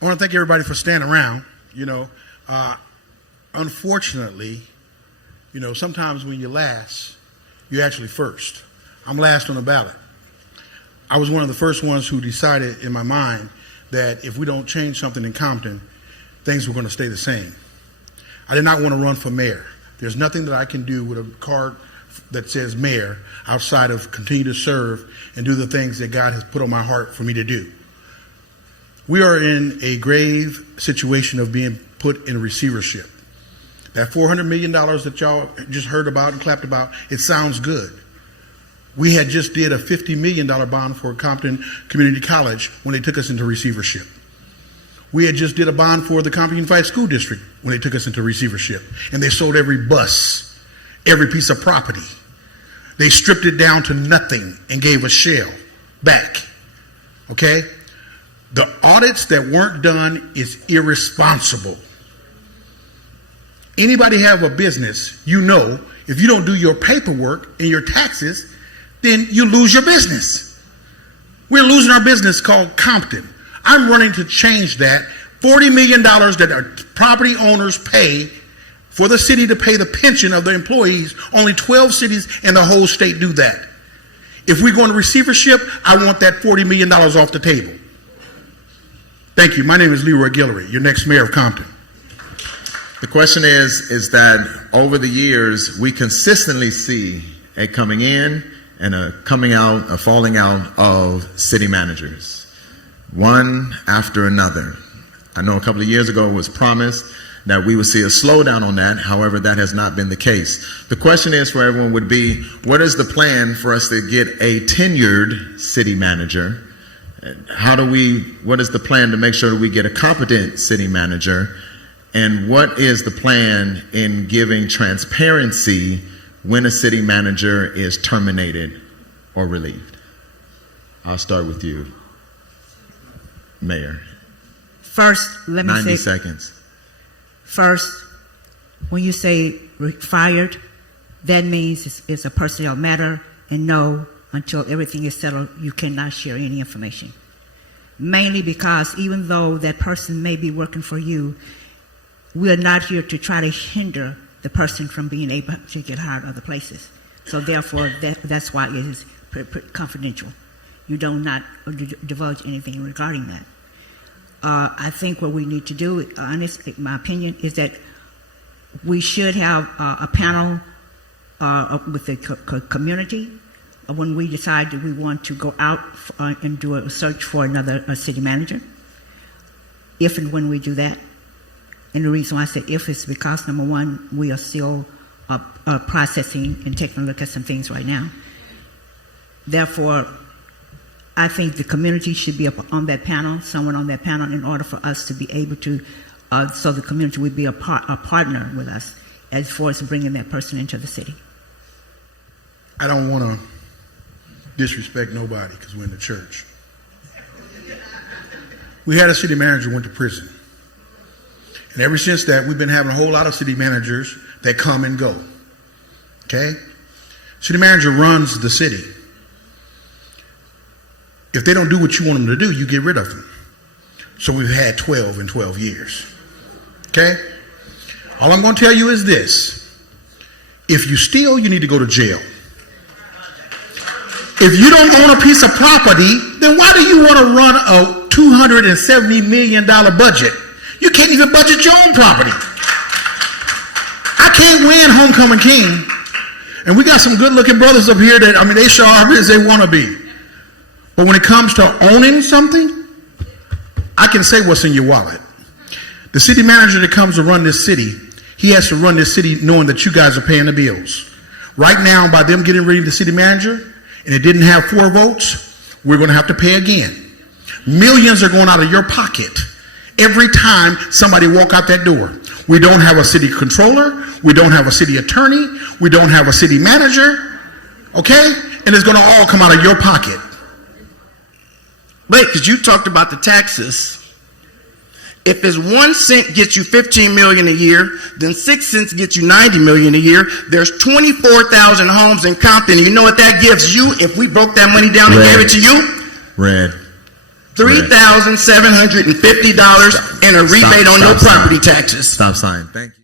I want to thank everybody for standing around. Unfortunately, sometimes when you're last, you're actually first. I'm last on the ballot. I was one of the first ones who decided in my mind that if we don't change something in Compton, things were going to stay the same. I did not want to run for mayor. There's nothing that I can do with a card that says mayor outside of continue to serve and do the things that God has put on my heart for me to do. We are in a grave situation of being put in receivership. That $400 million that y'all just heard about and clapped about, it sounds good. We had just did a $50 million bond for Compton Community College when they took us into receivership. We had just did a bond for the Compton Unified School District when they took us into receivership. And they sold every bus, every piece of property. They stripped it down to nothing and gave a shell back. Okay? The audits that weren't done is irresponsible. Anybody have a business, if you don't do your paperwork and your taxes, then you lose your business. We're losing our business called Compton. I'm running to change that. $40 million that our property owners pay for the city to pay the pension of the employees. Only 12 cities in the whole state do that. If we go into receivership, I want that $40 million off the table. Thank you. My name is Leroy Guillory, your next mayor of Compton. The question is that over the years, we consistently see a coming in and a coming out, a falling out of city managers, one after another. I know a couple of years ago it was promised that we would see a slowdown on that. However, that has not been the case. The question is for everyone would be, what is the plan for us to get a tenured city manager? What is the plan to make sure that we get a competent city manager? And what is the plan in giving transparency when a city manager is terminated or relieved? I'll start with you, Mayor. First, let me say 90 seconds. First, when you say fired, that means it's a personnel matter, and no, until everything is settled, you cannot share any information. Mainly because even though that person may be working for you, we are not here to try to hinder the person from being able to get hired other places. So therefore, that's why it is confidential. You do not divulge anything regarding that. I think what we need to do, honestly, my opinion, is that we should have a panel with the community when we decide that we want to go out and do a search for another city manager. If and when we do that. And the reason why I say if is because, number one, we are still processing and taking a look at some things right now. Therefore, I think the community should be up on that panel, someone on that panel, in order for us to be able to, so the community would be a partner with us as far as bringing that person into the city. I don't want to disrespect nobody because we're in the church. We had a city manager who went to prison. And ever since that, we've been having a whole lot of city managers that come and go. Okay? City manager runs the city. If they don't do what you want them to do, you get rid of them. So we've had 12 in 12 years. Okay? All I'm going to tell you is this. If you steal, you need to go to jail. If you don't own a piece of property, then why do you want to run a $270 million budget? You can't even budget your own property. I can't win homecoming king. And we got some good looking brothers up here that, they show up as they want to be. But when it comes to owning something, I can say what's in your wallet. The city manager that comes to run this city, he has to run this city knowing that you guys are paying the bills. Right now, by them getting rid of the city manager, and it didn't have 4 votes, we're going to have to pay again. Millions are going out of your pocket every time somebody walk out that door. We don't have a city controller. We don't have a city attorney. We don't have a city manager. Okay? And it's going to all come out of your pocket. Wait, because you talked about the taxes. If it's 1 cent gets you $15 million a year, then 6 cents gets you $90 million a year. There's 24,000 homes in Compton. You know what that gives you if we broke that money down and gave it to you? Red. $3,750 and a rebate on your Stop sign. property taxes. Stop sign. Thank you.